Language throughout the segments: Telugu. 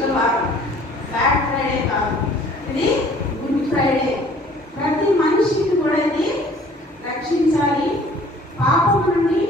శుక్రవారం. బ్యాక్ ఫ్రైడే కాదు. ఇది గుడ్ ఫ్రైడే ప్రతి మనిషిని కూడా ఇది రక్షించాలి. పాపం నుండి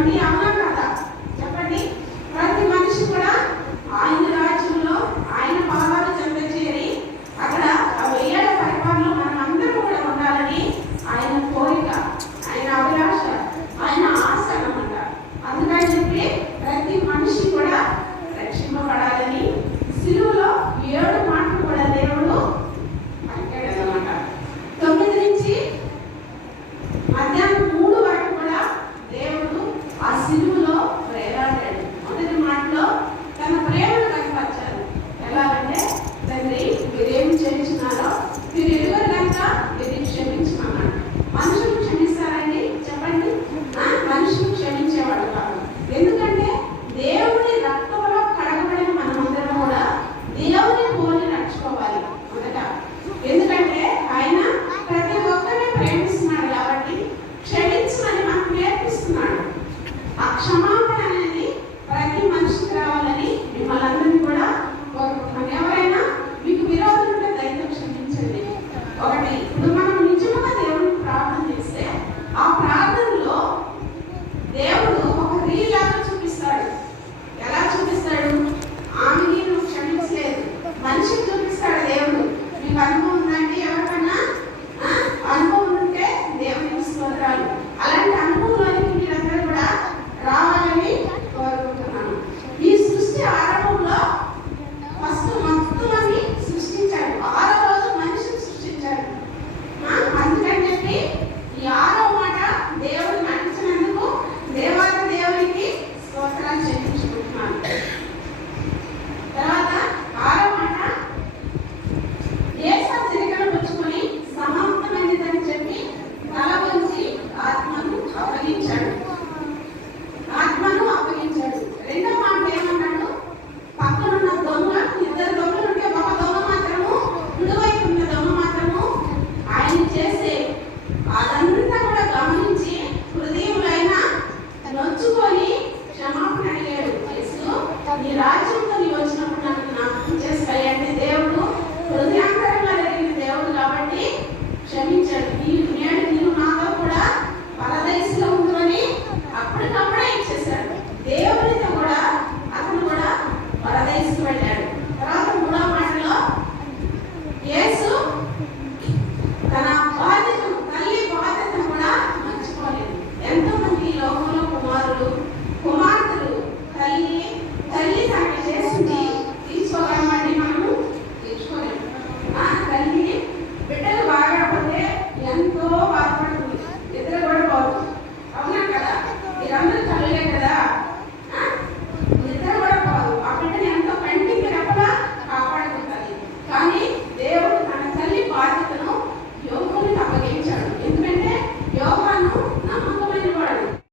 আমি আমার এর